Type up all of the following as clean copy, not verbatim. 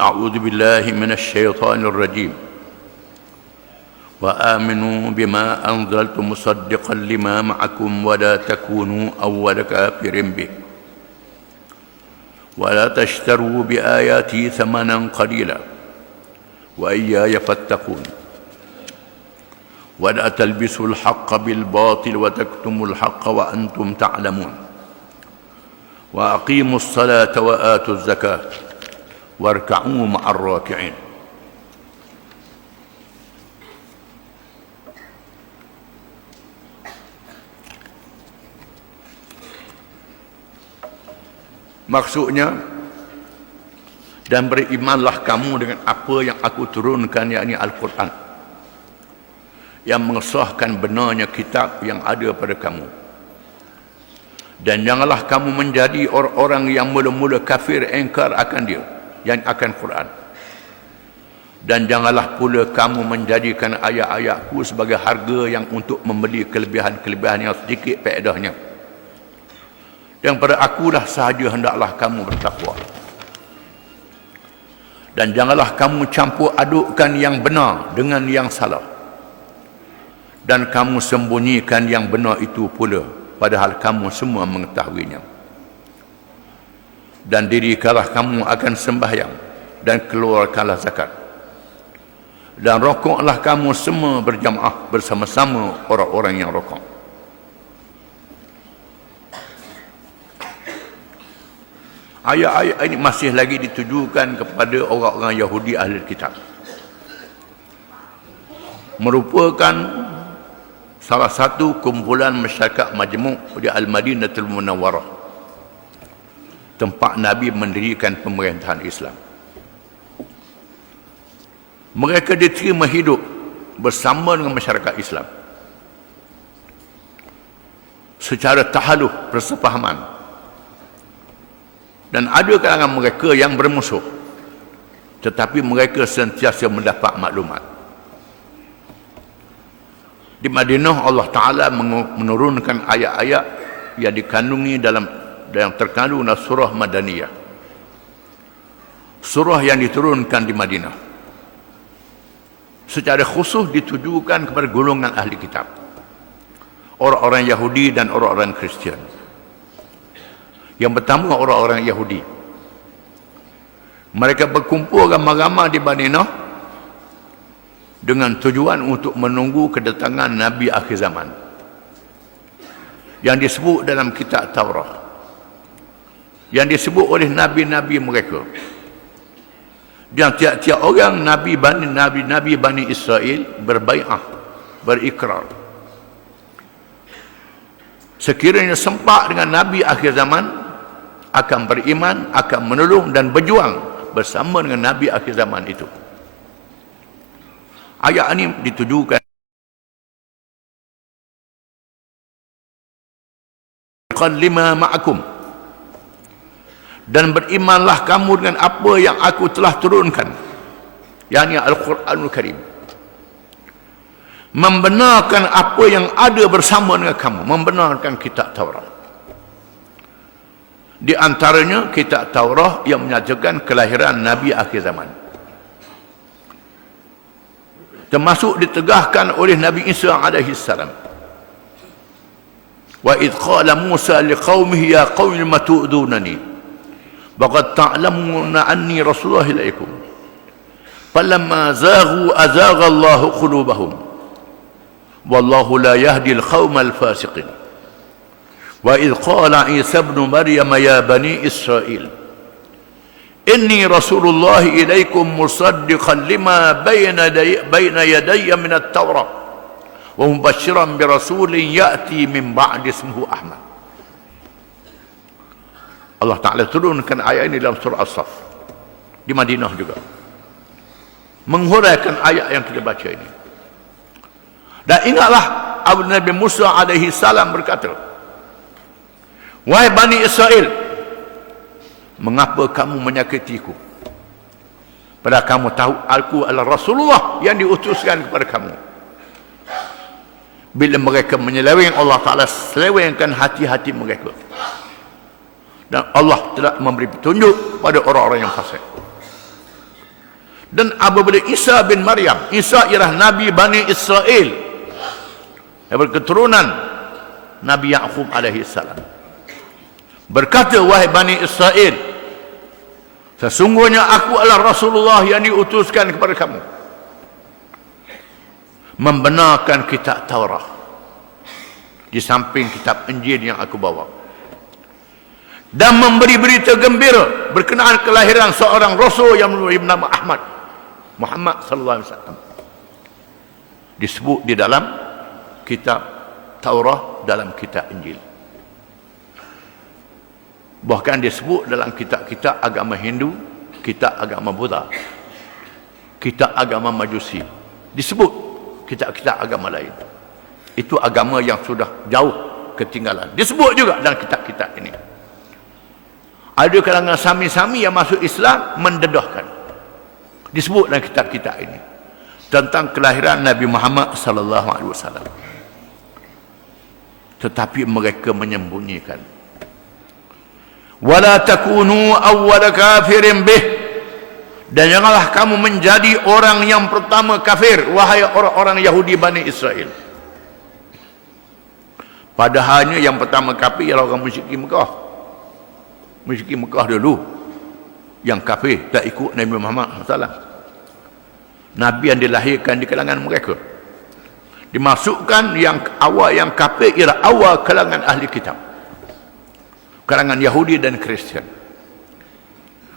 أعوذ بالله من الشيطان الرجيم وآمنوا بما أنزلت مصدقا لما معكم ولا تكونوا أول كافر به ولا تشتروا بآياتي ثمنا قليلا وإياي فاتقون ولا تلبسوا الحق بالباطل وتكتموا الحق وأنتم تعلمون وأقيموا الصلاة وآتوا الزكاة واركعوا مع الراكعين. Maksudnya, dan berimanlah kamu dengan apa yang aku turunkan, yakni Al-Quran, yang mengesahkan benarnya kitab yang ada pada kamu. Dan janganlah kamu menjadi orang-orang yang mula-mula kafir engkar akan dia, yang akan Quran. Dan janganlah pula kamu menjadikan ayat-ayatku sebagai harga yang untuk membeli kelebihan-kelebihan yang sedikit faedahnya. Dan pada akulah sahaja hendaklah kamu bertakwa. Dan janganlah kamu campur adukkan yang benar dengan yang salah. Dan kamu sembunyikan yang benar itu pula, padahal kamu semua mengetahuinya. Dan dirikanlah kamu akan sembahyang, dan keluarkanlah zakat. Dan rokoklah kamu semua berjamaah bersama-sama orang-orang yang rokok. Ayat-ayat ini masih lagi ditujukan kepada orang-orang Yahudi ahli kitab. Merupakan salah satu kumpulan masyarakat majmuk di Al-Madinatul Munawwarah, tempat Nabi mendirikan pemerintahan Islam. Mereka diterima hidup bersama dengan masyarakat Islam secara tahaluf, persefahaman. Dan ada kalangan mereka yang bermusuh, tetapi mereka sentiasa mendapat maklumat. Di Madinah Allah Ta'ala menurunkan ayat-ayat yang dikandungi yang terkandung dalam surah Madaniyah, surah yang diturunkan di Madinah, secara khusus ditujukan kepada golongan ahli kitab, orang-orang Yahudi dan orang-orang Kristian. Yang pertama, orang-orang Yahudi. Mereka berkumpul ramai-ramai di Madinah dengan tujuan untuk menunggu kedatangan Nabi akhir zaman, yang disebut dalam kitab Taurat, yang disebut oleh nabi-nabi mereka. Dan tiap-tiap orang nabi Bani Israel berbai'ah, berikrar, sekiranya sempat dengan Nabi akhir zaman, akan beriman, akan menolong dan berjuang bersama dengan Nabi akhir zaman itu. Ayat ini ditujukan lima ma'akum, dan berimanlah kamu dengan apa yang aku telah turunkan, yakni Al-Quranul Karim. Membenarkan apa yang ada bersama dengan kamu, membenarkan kitab Taurat. Di antaranya kitab Taurat yang menyatakan kelahiran Nabi akhir zaman, termasuk ditegahkan oleh Nabi Isa alaihi salam. Wa idh qala Musa liqaumihi ya qaumi lima tu'dunani wa qad ta'lamuna anni rasulullah ilaikum falamma zaghu azagha Allahu qulubahum wallahu la yahdi al-qauma al-fasiqin. Wa idh qala Isa ibn Maryam ya bani Israil inni rasulullah ilaikum musaddiqan lima bayna yadayya min at-Tawrah wa mubashiran bi rasulin ya'ti min ba'di ismuhu Ahmad. Allah Ta'ala turunkan ayat ini dalam surah As-Saff di Madinah juga, menghuraikan ayat yang kita baca ini. Dan ingatlah Nabi Musa alaihi salam berkata, wahai Bani Israel, mengapa kamu menyakitiku? Padahal kamu tahu aku adalah Rasulullah yang diutuskan kepada kamu. Bila mereka menyeleweng, Allah Ta'ala selewengkan hati-hati mereka. Dan Allah tidak memberi petunjuk pada orang-orang yang fasik. Dan apabila Isa bin Maryam, Isa ialah Nabi Bani Israel, daripada keturunan Nabi Ya'qub alaihi salam, berkata, wahai Bani Israel, sesungguhnya aku adalah Rasulullah yang diutuskan kepada kamu, membenarkan kitab Taurat di samping kitab Injil yang aku bawa, dan memberi berita gembira berkenaan kelahiran seorang Rasul yang bernama Muhammad sallallahu alaihi wasallam. Disebut di dalam kitab Taurat, dalam kitab Injil. Bahkan disebut dalam kitab-kitab agama Hindu, kitab agama Buddha, kitab agama Majusi. Disebut kitab-kitab agama lain. Itu agama yang sudah jauh ketinggalan. Disebut juga dalam kitab-kitab ini. Ada kalangan sami-sami yang masuk Islam mendedahkan. Disebut dalam kitab-kitab ini tentang kelahiran Nabi Muhammad sallallahu alaihi wasallam. Tetapi mereka menyembunyikan. Wala takunu awwal kafirin bih, dan janganlah kamu menjadi orang yang pertama kafir, wahai orang-orang Yahudi Bani Israel. Padahalnya yang pertama kafir ialah orang musyrik Mekah. Musyrik Mekah dulu yang kafir, tak ikut Nabi Muhammad SAW. Nabi yang dilahirkan di kalangan mereka. Dimasukkan yang awal, yang kafir ialah awal kalangan ahli kitab, kalangan Yahudi dan Kristian.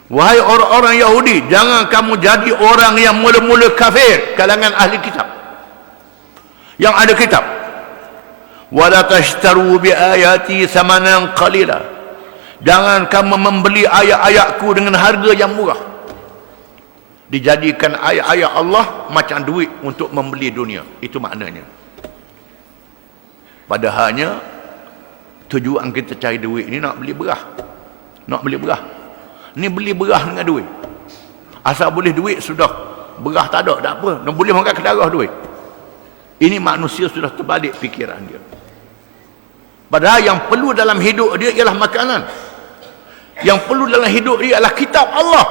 Wahai orang-orang Yahudi, jangan kamu jadi orang yang mula-mula kafir, kalangan ahli kitab yang ada kitab. Wala tashtaru bi ayati thamanan qalila, jangan kamu membeli ayat-ayatku dengan harga yang murah. Dijadikan ayat-ayat Allah macam duit untuk membeli dunia. Itu maknanya. Padahalnya tujuan kita cari duit ni nak beli berah. Nak beli berah. Ni beli berah dengan duit. Asal boleh duit sudah. Berah tak ada, tak apa. Nak boleh makan kedarah duit. Ini manusia sudah terbalik fikiran dia. Padahal yang perlu dalam hidup dia ialah makanan. Yang perlu dalam hidup dia adalah kitab Allah.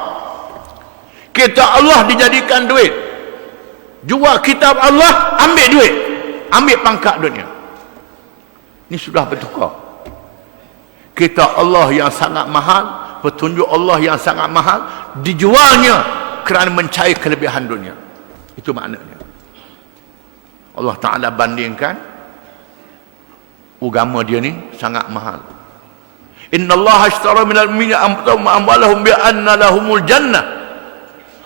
Kitab Allah dijadikan duit. Jual kitab Allah, ambil duit. Ambil pangkat dunia. Ini sudah bertukar. Kitab Allah yang sangat mahal, petunjuk Allah yang sangat mahal, dijualnya kerana mencari kelebihan dunia. Itu maknanya. Allah Ta'ala bandingkan agama dia ni sangat mahal. Inna Allah ashtara minal mu'minina anfusahum wa amwalahum bi anna lahumul jannah.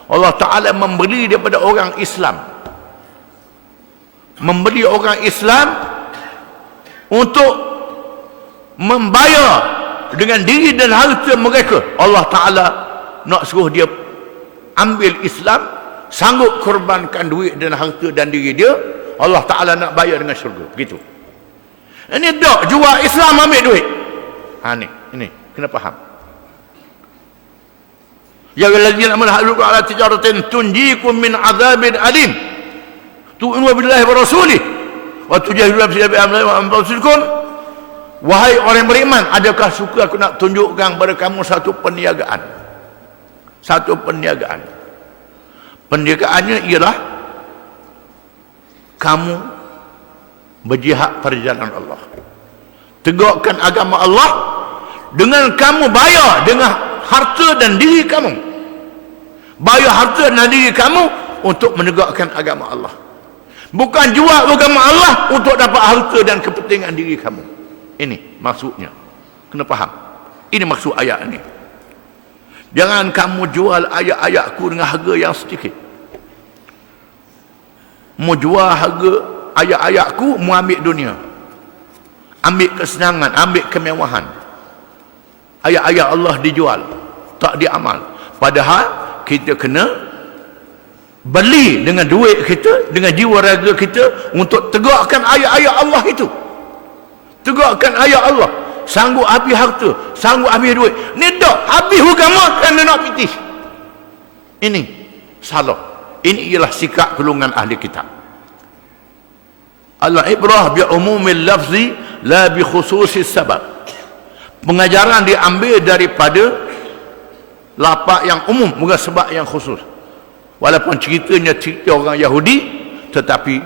Allah Ta'ala membeli daripada orang Islam, membeli orang Islam untuk membayar dengan diri dan harta mereka. Allah Ta'ala nak suruh dia ambil Islam, sanggup korbankan duit dan harta dan diri dia. Allah Ta'ala nak bayar dengan syurga. Begitu. Ini tak jual Islam ambil duit. Ini kena faham. Ya ayyuhallazina amanu haluku ala tijaratin tunjikum min adzabin alim tu'minu billahi wa rasulih wa tujahiduna fi sabilillahi wa anfusikum. Wahai orang beriman, adakah suka aku nak tunjukkan kepada kamu satu perniagaan? Satu perniagaan. Perniagaannya ialah kamu berjihad pada jalan Allah. Tegakkan agama Allah dengan kamu bayar dengan harta dan diri kamu. Bayar harta dan diri kamu untuk menegakkan agama Allah. Bukan jual agama Allah untuk dapat harta dan kepentingan diri kamu. Ini maksudnya. Kena faham. Ini maksud ayat ini. Jangan kamu jual ayat-ayatku dengan harga yang sedikit. Mau jual harga ayat-ayatku, mau ambil dunia. Ambil kesenangan, ambil kemewahan. Ayat-ayat Allah dijual, tak diamal. Padahal kita kena beli dengan duit kita, dengan jiwa raga kita untuk tegakkan ayat-ayat Allah itu. Tegakkan ayat Allah. Sanggup habis harta, sanggup habis duit. Ni tak habis agama kerana nak pitih. Ini salah. Ini ialah sikap golongan ahli kitab. Al-ibrah bi umumil lafzi la bi khususis sabab. Pengajaran diambil daripada lapak yang umum, bukan sebab yang khusus. Walaupun ceritanya cerita orang Yahudi, tetapi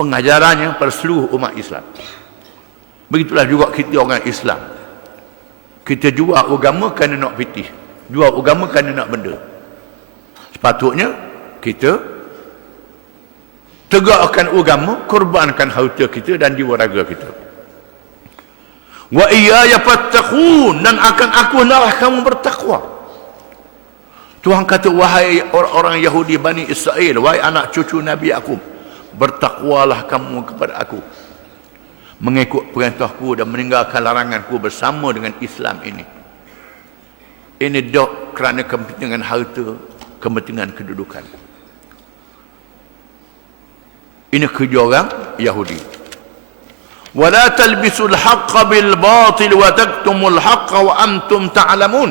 pengajarannya pada seluruh umat Islam. Begitulah juga kita orang Islam. Kita jual agama kerana nak fitih, jual agama kerana nak benda. Sepatutnya kita tegakkan agama, korbankan harta kita dan jiwa raga kita. Wa iyaya fattaqun, dan akan aku hendaklah kamu bertakwa. Tuhan kata, wahai orang-orang Yahudi Bani Israel, wahai anak cucu Nabi Yakub, bertakwalah kamu kepada aku, mengikut perintahku dan meninggalkan laranganku bersama dengan Islam ini. Ini dok kerana kepentingan harta, kepentingan kedudukan. Ini kerja orang Yahudi. Wala talbisul haqqa bil batil wa taktumul haqqa wa antum ta'lamun.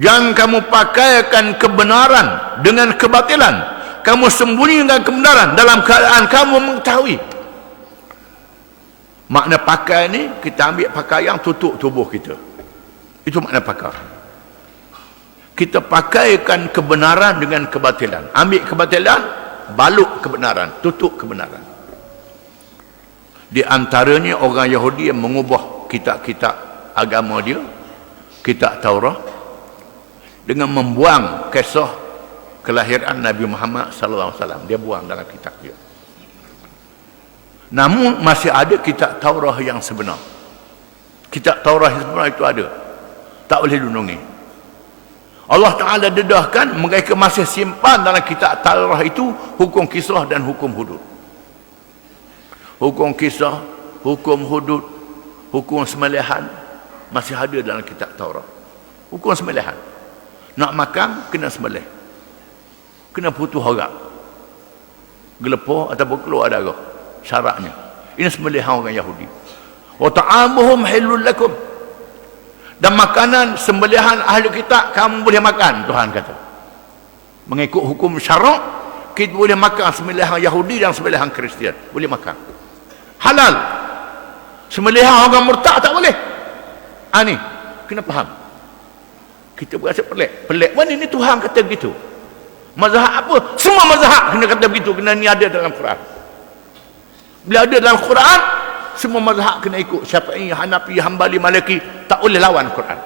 Jangan kamu pakaikan kebenaran dengan kebatilan. Kamu sembunyikan kebenaran dalam keadaan kamu mengetahui. Makna pakai ni, kita ambil pakaian tutup tubuh kita. Itu makna pakai. Kita pakaikan kebenaran dengan kebatilan. Ambil kebatilan, balut kebenaran, tutup kebenaran. Di antaranya orang Yahudi yang mengubah kitab-kitab agama dia, kitab Taurat, dengan membuang kisah kelahiran Nabi Muhammad sallallahu alaihi wasallam. Dia buang dalam kitab dia. Namun masih ada kitab Taurat yang sebenar. Kitab Taurat yang sebenar itu ada. Tak boleh dilindungi. Allah Ta'ala dedahkan mereka masih simpan dalam kitab Taurat itu hukum kisah dan hukum hudud. Hukum kisah, hukum hudud, hukum sembelihan masih ada dalam kitab Taurat. Hukum sembelihan. Nak makan, kena sembelih. Kena putus harap. Gelepah ataupun keluar darah. Syaratnya. Ini sembelihan orang Yahudi. Wa ta'amuhum halul lakum. Dan makanan sembelihan ahli kitab, kamu boleh makan, Tuhan kata. Mengikut hukum syarak, kita boleh makan sembelihan Yahudi dan sembelihan Kristian. Boleh makan. Halal. Sembelihan orang murtad tak boleh. Ni, kena faham. Kita berasa pelik. Pelik mana ni Tuhan kata begitu? Mazhab apa? Semua mazhab kena kata begitu. Kena ni ada dalam Quran. Bila ada dalam Quran, semua mazhab kena ikut. Syafi'i, Hanafi, Hambali, Maliki, tak boleh lawan Quran.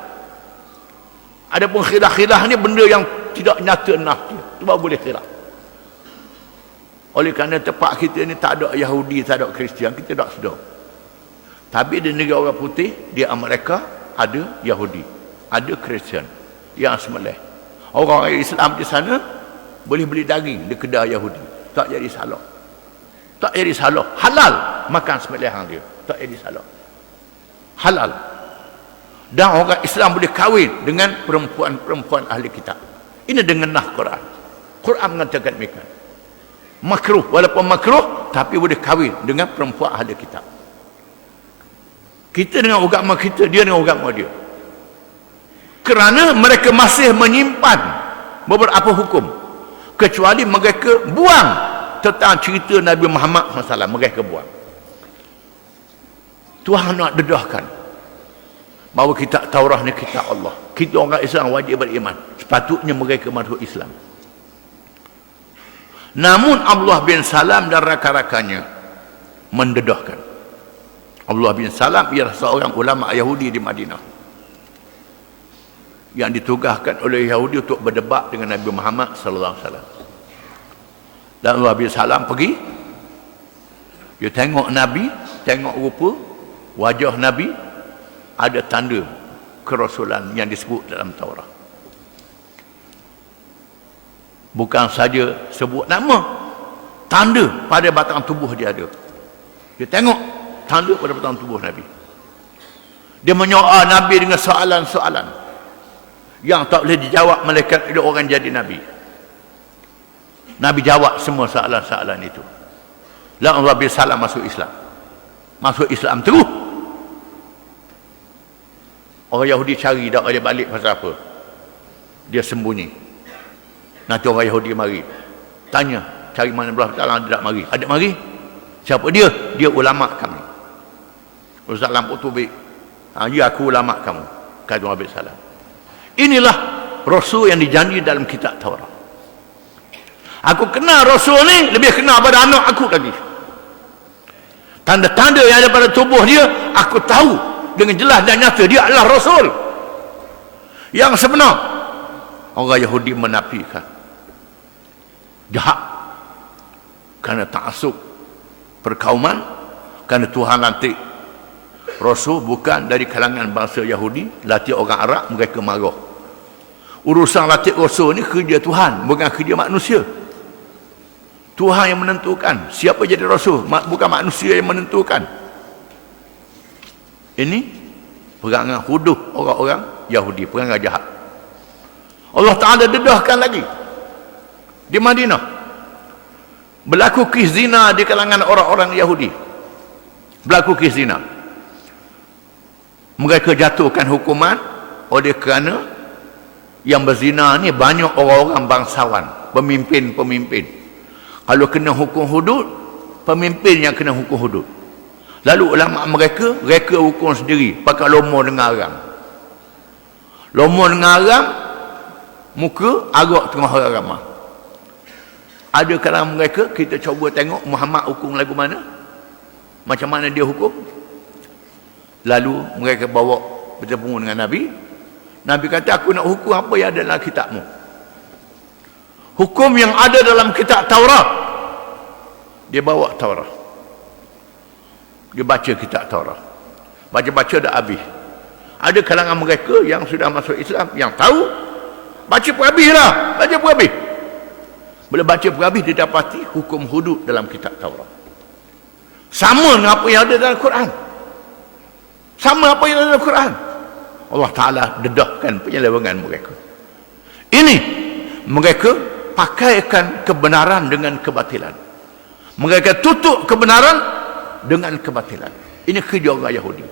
Adapun khilaf-khilaf ni benda yang tidak nyata nafsu. Tu baru boleh khilaf. Oleh kerana tempat kita ni tak ada Yahudi, tak ada Kristian, kita tak sedar. Tapi di negara orang putih, di Amerika ada Yahudi, ada Kristian yang sembelih. Orang Islam di sana boleh beli daging di kedai Yahudi. Tak jadi salah. Tak jadi salah. Halal makan sembelihan dia. Tak jadi salah. Halal. Dan orang Islam boleh kahwin dengan perempuan-perempuan ahli kitab. Ini dengan nah Quran. Quran mengatakan mereka makruh, walaupun makruh tapi boleh kahwin dengan perempuan ahli kitab. Kita dengan agama kita, dia dengan agama dia. Kerana mereka masih menyimpan beberapa hukum, kecuali mereka buang tentang cerita Nabi Muhammad SAW. Mereka buang. Tuhan nak dedahkan bahawa kitab Taurat ni kitab Allah. Kita orang Islam wajib beriman. Sepatutnya mereka masuk Islam. Namun Abdullah bin Salam dan rakan-rakannya mendedahkan. Abdullah bin Salam ialah seorang ulama Yahudi di Madinah yang ditugaskan oleh Yahudi untuk berdebat dengan Nabi Muhammad sallallahu alaihi wasallam. Dan Abdullah bin Salam pergi, dia tengok Nabi, tengok rupa wajah Nabi, ada tanda kerasulan yang disebut dalam Taurat. Bukan saja sebut nama, tanda pada batang tubuh dia ada. Dia tengok tanda pada batang tubuh Nabi. Dia menyoal Nabi dengan soalan-soalan yang tak boleh dijawab malaikat oleh orang jadi Nabi. Nabi jawab semua soalan-soalan itu. Lalu Allah bin Salam masuk Islam. Masuk Islam terus. Orang Yahudi cari, tak boleh balik pasal apa. Dia sembunyi. Nanti orang Yahudi mari. Tanya, cari mana belah Taala, dia tak mari. Ada mari? Siapa dia? Dia ulama kami. Ustaz Lampu Tubik. Ya, aku ulama kamu. Kata Nabi Salam. Inilah Rasul yang dijanji dalam kitab Taurat. Aku kenal Rasul ni lebih kenal pada anak aku lagi. Tanda-tanda yang ada pada tubuh dia, aku tahu dengan jelas dan nyata dia adalah Rasul. Yang sebenar, orang Yahudi menafikan. Jahat. Kerana ta'asub perkauman, kerana Tuhan lantik Rasul bukan dari kalangan bangsa Yahudi, latih orang Arab, mereka marah. Urusan latih Rasul ni kerja Tuhan, bukan kerja manusia. Tuhan yang menentukan siapa jadi Rasul, bukan manusia yang menentukan. Ini perangai huduh orang-orang Yahudi, perangai jahat. Allah Ta'ala dedahkan lagi di Madinah berlaku kes zina di kalangan orang-orang Yahudi. Berlaku kes zina, mereka jatuhkan hukuman oleh kerana yang berzina ni banyak orang-orang bangsawan, pemimpin-pemimpin. Kalau kena hukum hudud, pemimpin yang kena hukum hudud. Lalu ulama mereka hukum sendiri pakai lomo dengan arang. Lomo dengan arang, muka arak tengah orang ramai. Ada kalangan mereka, kita cuba tengok Muhammad hukum lagu mana, macam mana dia hukum. Lalu mereka bawa bertemu dengan Nabi. Nabi kata, aku nak hukum apa yang ada dalam kitabmu. Hukum yang ada dalam kitab Taurat. Dia bawa Taurat, dia baca kitab Taurat, baca-baca dah habis. Ada kalangan mereka yang sudah masuk Islam, yang tahu, baca pun habis lah, baca pun habis. Bila baca pun habis, dia dapati hukum hudud dalam kitab Taurat sama dengan apa yang ada dalam Quran. Sama apa yang ada dalam Quran. Allah Ta'ala dedahkan penyelewengan mereka. Ini mereka pakaikan kebenaran dengan kebatilan. Mereka tutup kebenaran dengan kebatilan. Ini kerja orang Yahudi.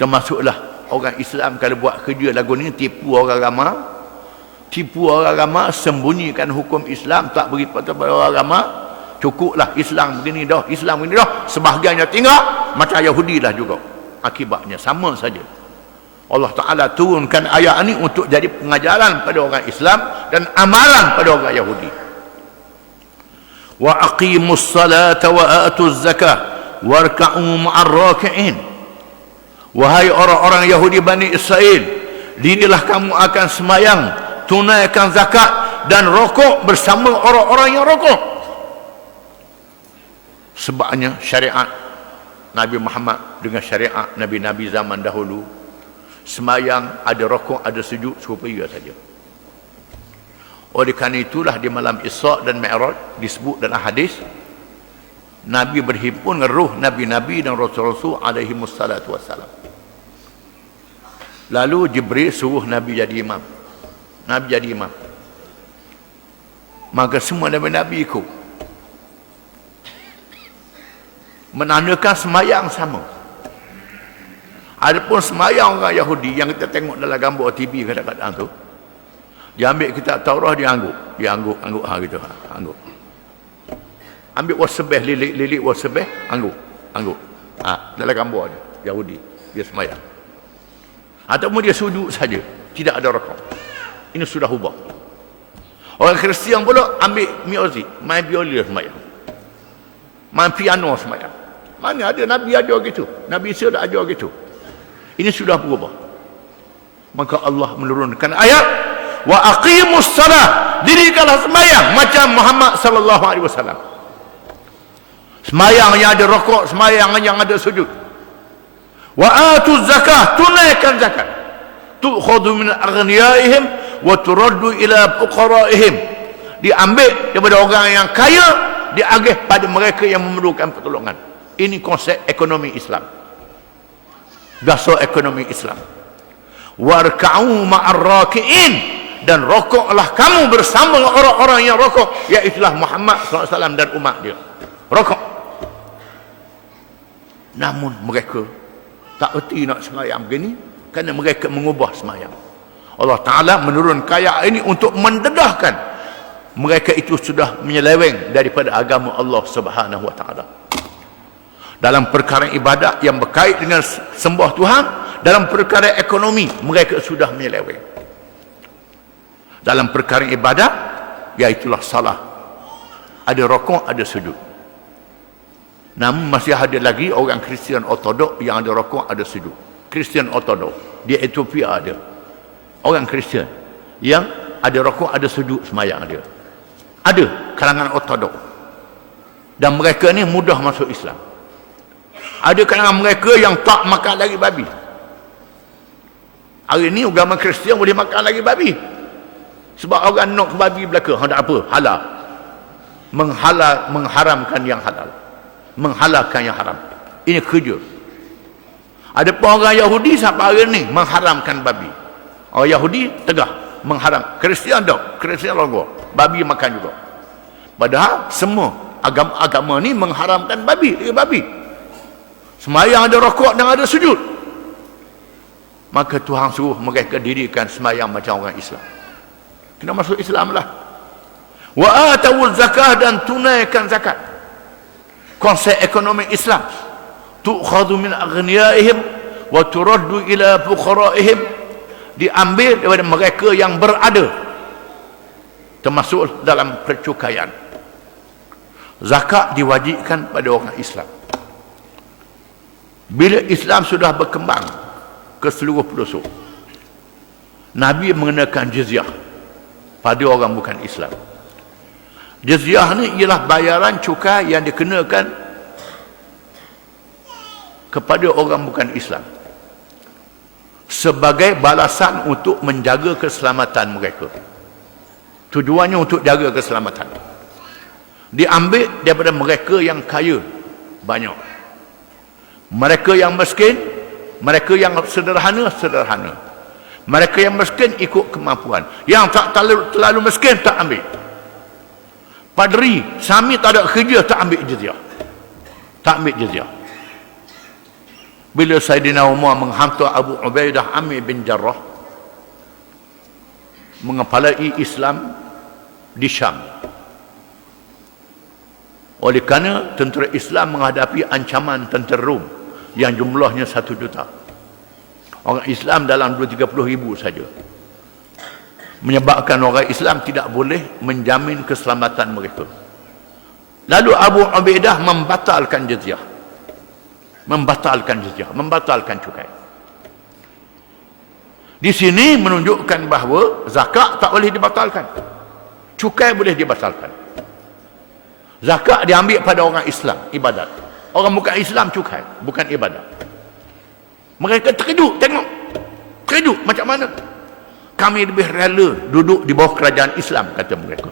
Termasuklah orang Islam kalau buat kerja lagu ni, tipu orang ramai. Tipu orang ramai, sembunyikan hukum Islam, tak beri pada orang ramai. Cukuplah Islam begini dah, Islam begini dah. Sebahagiannya tinggal, macam Yahudi lah juga. Akibatnya sama saja. Allah Ta'ala turunkan ayat ini untuk jadi pengajaran pada orang Islam dan amalan pada orang Yahudi. Wa aqimus salata wa atuz zakah warka'u ma'ar raki'in. Wahai orang-orang Yahudi Bani Israel, dirilah kamu akan semayang, tunaikan zakat dan rokok bersama orang-orang yang rokok. Sebabnya syariat Nabi Muhammad dengan syariat Nabi-Nabi zaman dahulu, semayang ada rokok, ada sujud, serupa saja. Oleh kerana itulah di malam Isra' dan Mi'raj disebut dalam hadis, Nabi berhimpun dengan ruh Nabi-Nabi dan Rasul-Rasul alaihimus salatu wassalam. Lalu Jibril suruh Nabi jadi imam. Nabi jadi imam. Maka semua Nabi-Nabi ikut. Menandakan semayang sama. Adapun semayang orang Yahudi yang kita tengok dalam gambar TV kadang-kadang tu, dia ambil kitab Taurat, dia angguk gitu, angguk. Ambil wasbeh, lilik wasbeh, angguk. Dalam gambar dia Yahudi, dia semayang. Ataupun dia sujud saja, tidak ada rakaat. Ini sudah ubah. Orang Kristian pula ambil muzik, main biola semayang, main piano semayang. Mana ada Nabi ajar gitu, Nabi Isa dah ajar gitu. Ini sudah berubah. Maka Allah menurunkan ayat, wa aqimus salah, dirikanlah sembahyang macam Muhammad sallallahu alaihi wasallam. Sembahyang yang ada rakaat, sembahyang yang ada sujud. Wa atuz zakah, tunaikan zakat. Tu'khadhu min aghniyaihim wa turaddu ila fuqaraihim. Diambil daripada orang yang kaya, diagih pada mereka yang memerlukan pertolongan. Ini konsep ekonomi Islam. Dasar ekonomi Islam. Warka'u ma'ar raki'in, dan rokoklah kamu bersama orang-orang yang rokok, iaitulah Muhammad SAW dan umat dia. Rokok. Namun mereka tak erti nak semayang begini, kerana mereka mengubah semayang. Allah Ta'ala menurun ayat ini untuk mendedahkan mereka itu sudah menyeleweng daripada agama Allah Subhanahu Wa Ta'ala. Dalam perkara ibadat yang berkait dengan sembah Tuhan, dalam perkara ekonomi mereka sudah menyeleweng. Dalam perkara ibadat iaitulah salah. Ada rokok, ada sujud. Namun masih ada lagi orang Kristian Ortodok yang ada rokok, ada sujud. Kristian Ortodok di Ethiopia ada orang Kristian yang ada rokok, ada sujud semayang dia. Ada kalangan Ortodok. Dan mereka ni mudah masuk Islam. Ada kalangan mereka yang tak makan lagi babi. Hari ni agama Kristian boleh makan lagi babi. Sebab orang nak babi belaka, hendak apa? Halal. Mengharamkan yang halal. Menghalalkan yang haram. Ini kerja. Ada pun orang Yahudi sampai hari ni mengharamkan babi. Orang Yahudi tegah mengharam. Kristian tak. Kristian longgar. Babi makan juga. Padahal semua agama ni mengharamkan babi. Babi. Semayang ada rokok dan ada sujud. Maka Tuhan suruh mereka dirikan semayang macam orang Islam. Kena masuk Islam lah. Wa atawul zakah, dan tunaikan zakat. Konsep ekonomi Islam. Tu'khadhu min aghniyaihim wa turaddu ila fuqaraihim. Diambil daripada mereka yang berada. Termasuk dalam percukaian. Zakat diwajibkan pada orang Islam. Bila Islam sudah berkembang ke seluruh pelosok, Nabi mengenakan jizyah pada orang bukan Islam. Jizyah ni ialah bayaran cukai yang dikenakan kepada orang bukan Islam sebagai balasan untuk menjaga keselamatan mereka. Tujuannya untuk jaga keselamatan. Diambil daripada mereka yang kaya banyak. Mereka yang miskin, mereka yang sederhana. Mereka yang miskin ikut kemampuan. Yang tak terlalu miskin tak ambil. Padri, sami tak ada kerja, tak ambil jizyah. Tak ambil jizyah. Bila Saidina Umar menghantar Abu Ubaidah Amir bin Jarrah mengepalai Islam di Syam. Oleh kerana tentera Islam menghadapi ancaman tentera Rom yang jumlahnya 1 juta. Orang Islam dalam 2-30 ribu saja. Menyebabkan orang Islam tidak boleh menjamin keselamatan mereka. Lalu Abu Ubaidah membatalkan jizyah. Membatalkan cukai. Di sini menunjukkan bahawa zakat tak boleh dibatalkan. Cukai boleh dibatalkan. Zakat diambil pada orang Islam, ibadat. Orang bukan Islam cukai, bukan ibadat. Mereka terkejut, tengok. Terkejut macam mana? Kami lebih rela duduk di bawah kerajaan Islam, kata mereka.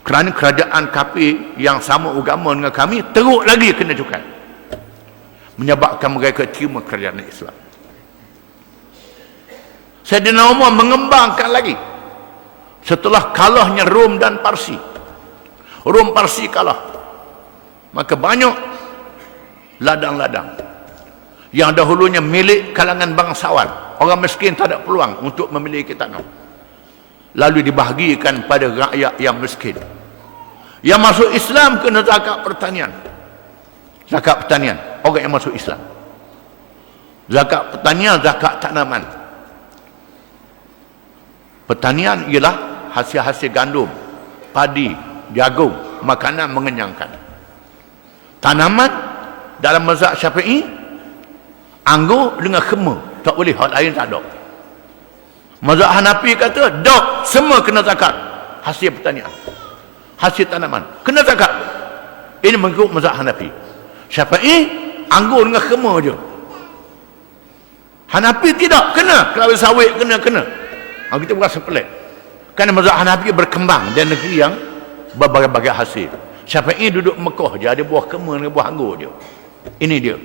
Kerana kerajaan kafir yang sama agama dengan kami teruk lagi kena cukai. Menyebabkan mereka terima kerajaan Islam. Saidina Umar mengembangkan lagi. Setelah kalahnya Rom dan Parsi. Rom Parsi kalah. Maka banyak ladang-ladang yang dahulunya milik kalangan bangsawan. Orang miskin tak ada peluang untuk memiliki tanah. Lalu dibahagikan pada rakyat yang miskin. Yang masuk Islam kena zakat pertanian. Zakat pertanian, orang yang masuk Islam. Zakat pertanian, zakat tanaman. Pertanian ialah hasil-hasil gandum, padi, jagung, makanan mengenyangkan. Tanaman dalam mazhab Syafi'i, anggur dengan khemar, tak boleh, hal lain tak ada. Mazhab Hanafi kata, dok, semua kena zakat. Hasil pertanian, hasil tanaman, kena zakat. Ini mengikut mazhab Hanafi. Syafi'i, anggur dengan khemar je. Hanafi tidak, kena. Kelapa sawit kena. Kita berasa pelik. Kerana mazhab Hanafi berkembang di negeri yang berbagai-bagai hasil. Syafi'i duduk Mekah je, ada buah kemar dengan buah anggur je. Ini dia.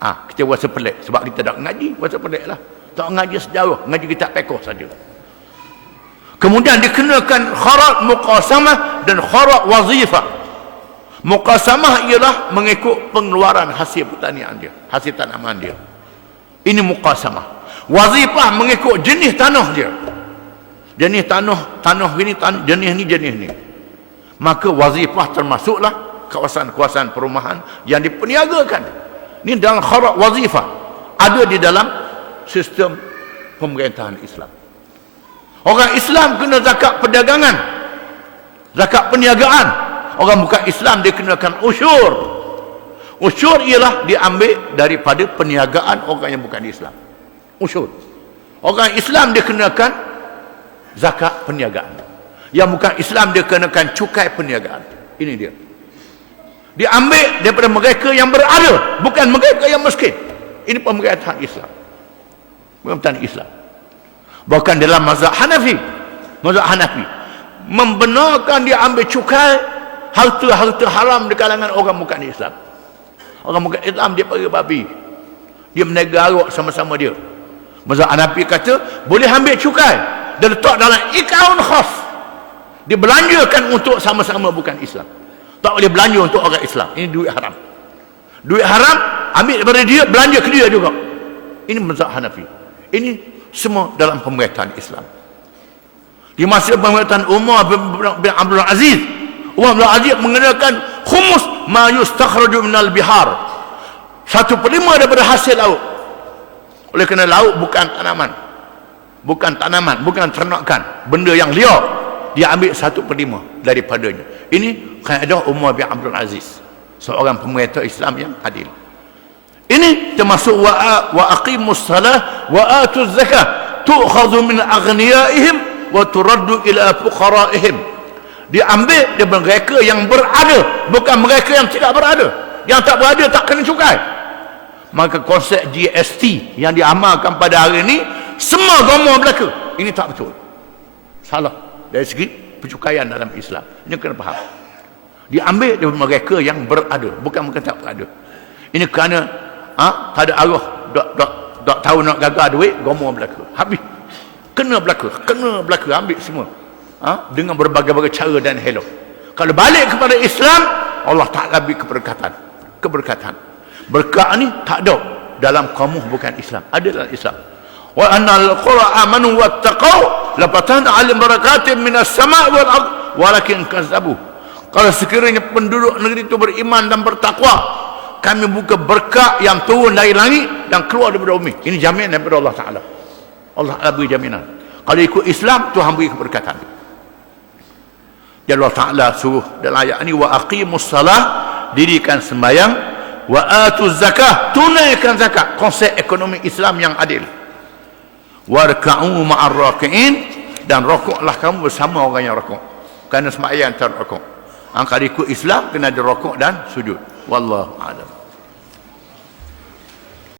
Kita berasa pelik. Sebab kita tak ngaji, berasa pelik lah. Tak ngaji sejarah, ngaji kitab fiqh saja. Kemudian dikenakan kharat muqasamah dan kharat wazifah. Muqasamah ialah mengikut pengeluaran hasil pertanian dia, hasil tanaman dia. Ini muqasamah. Wazifah mengikut jenis tanah dia. Jenis tanah ini, jenis ni. Maka wazifah termasuklah kawasan-kawasan perumahan yang diperniagakan. Ini dalam kharat wazifah. Ada di dalam sistem pemerintahan Islam. Orang Islam kena zakat perdagangan. Zakat perniagaan, orang bukan Islam dia kenakan usyur. Usyur ialah diambil daripada perniagaan orang yang bukan Islam. Usyur. Orang Islam dia kenakan zakat perniagaan. Yang bukan Islam dia kenakan cukai perniagaan. Ini dia. Diambil daripada mereka yang berada, bukan mereka yang miskin. Ini pemerintahan Islam. Pemerintahan Islam. Bahkan dalam mazhab Hanafi, membenarkan dia ambil cukai harta-harta haram di kalangan orang bukan Islam. Orang bukan Islam dia pergi babi, dia menega arak sama-sama dia. Mazhab Hanafi kata boleh ambil cukai dan letak dalam akaun khas, dibelanjakan untuk sama-sama bukan Islam. Tak boleh belanja untuk orang Islam. Ini duit haram. Duit haram ambil daripada dia, belanja ke dia juga. Ini mazhab Hanafi. Ini semua dalam pemerintahan Islam. Di masa pemerintahan Umar bin Abdul Aziz, Umar bin Abdul Aziz mengenakan khumus ma yustakhraju minal bihar, 1/5 daripada hasil laut. Oleh kerana laut bukan tanaman, bukan ternakan, benda yang liar, dia ambil 1/5 daripadanya. Ini kaedah Umar bin Abdul Aziz, seorang pemerintah Islam yang adil. Ini termasuk wa aqimus salah wa atuz zakah tu'khadhu min aghniyaihim wa turaddu ila fuqaraihim. Diambil daripada mereka yang berada, bukan mereka yang tidak berada. Yang tak berada tak kena cukai. Maka konsep GST yang diamalkan pada hari ini semua agama belaka. Ini tak betul. Salah dari segi pencukaian dalam Islam. Ini kena faham. Diambil daripada mereka yang berada, bukan mereka tak berada. Ini kerana tak ada arah, tak tahu nak gagal duit, agama belaka. Habis. Kena belaka, ambil semua. Dengan berbagai-bagai cara dan helok. Kalau balik kepada Islam, Allah Ta'ala beri keberkatan. Berkat ni tak ada dalam kaum bukan Islam, ada dalam Islam. Wa annal qura amanu wattaqau la fatahna 'alaihim barakatin minas sama' wal ard walakin kazzabu. Kalau sekiranya penduduk negeri itu beriman dan bertakwa, kami buka berkat yang turun dari langit dan keluar daripada bumi. Ini jaminan daripada Allah Ta'ala. Allah Ta'ala beri jaminan. Kalau ikut Islam, Tuhan beri keberkatan. Jadi Allah Ta'ala suruh dalam ayat ini, wa aqimus salah, dirikan sembahyang, wa atuz zakah, tunaikan zakat. Konsep ekonomi Islam yang adil. Warka'u ma'ar raki'in, dan rokoklah kamu bersama orang yang rokok. Kerana sembahyang tak rokok. Kalau ikut Islam kena ada rokok dan sujud. Wallahu a'lam.